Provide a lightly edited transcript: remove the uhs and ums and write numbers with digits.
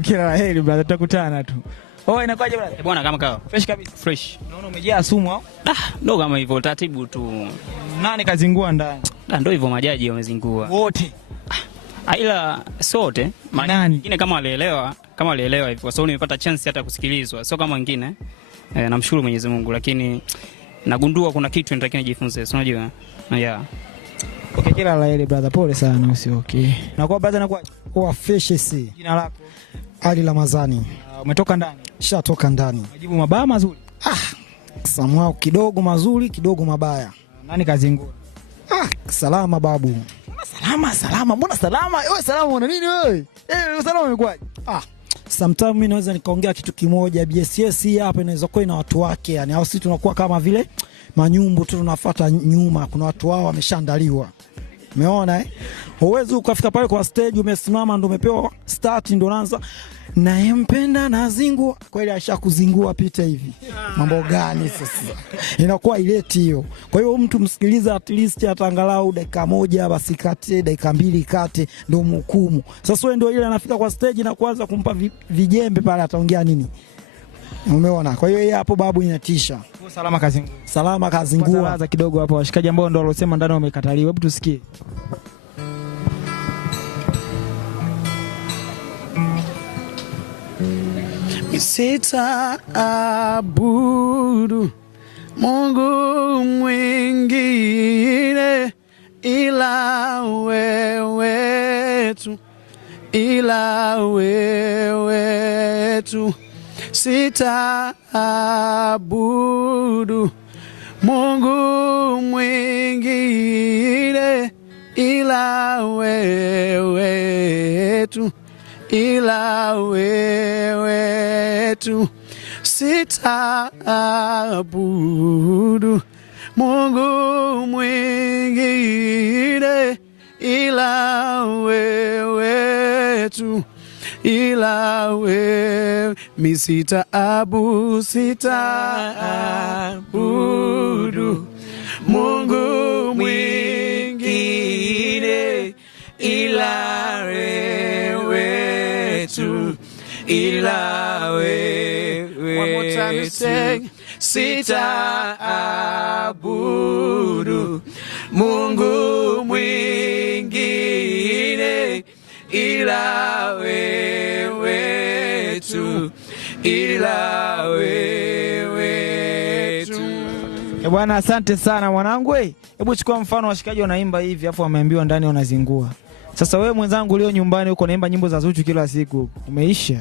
Kila la heri brother, tutakutana tu. Oh, inakwaje brother? Bwana kama kawa. Fresh kabisa. Fresh. Naona umejaa sumu au? Ndo kama hivyo taratibu tu. Nani kazingua ndani? Ndio hivyo majaji wamezingua. Wote. Ila sote nani? Wengine kama walielewa hivyo. Kwa sababu nimepata chance hata kusikilizwa. Sio kama wengine. Namshukuru Mwenyezi Mungu, lakini nagundua kuna kitu nitakiwa nijifunze. Unajua? Yeah. Okay, kila la heri brother. Pole sana usio okay. Na kwa brother nakuwa kwa fresh. Jina lako? Ali Ramazani. Umetoka ndani? Shatoka ndani. Majibu mabaya mazuri? Samwao kidogo mazuri, kidogo mabaya. Nani kazingua? Salama babu. Salama. Mbona salama? Wewe salama una nini wewe? Salama umekwaje? Sometimes mimi naweza nikaongea kitu kimoja. BSS hii hapa inaweza kuwa ina watu wake, yani au sisi tunakuwa kama vile manyumbu tu tunafuata nyuma. Kuna watu wao wameshaandaliwa. Umeona Huwezi ukafika pale kwa stage umesimama ndo umepewa start ndo unaanza nayempenda nazingua. Kweli ashakuzingua pita hivi. Mambo gani sasa? Inakuwa ileti hiyo. Kwa hiyo mtu msikiliza at least atangalau dakika moja basi kate, dakika mbili kate ndo mhukumu. Sasa wewe ndio ile anafika kwa stage na kuanza kumpa vijembe pale ataongea nini? Umeona? Kwa hiyo yeye hapo babu inatisha. Salama kazingua. Salama kazingua. Kwanza kidogo hapo washikaji ambao ndio walosema ndani wamekataliwa. Hebu tusikie. Sitaabudu Mungu mwingine ila wewe tu, sitaabudu Mungu mwingine ila wewe tu, sitaabudu Mungu mwingine ila wewe tu, mi sitaabudu Mungu mwingine ila wewe tu, one more time to sing. Sitaabudu Mungu mwingine ila wewe tu, Bwana asante sana mwanangu. Hebu chukua mfano washikaji wanaimba hivi afu wameambiwa ndani wanazingua. Sasa wewe mwenzangu leo nyumbani uko naimba nyimbo za Zuchu kila siku. Umeisha.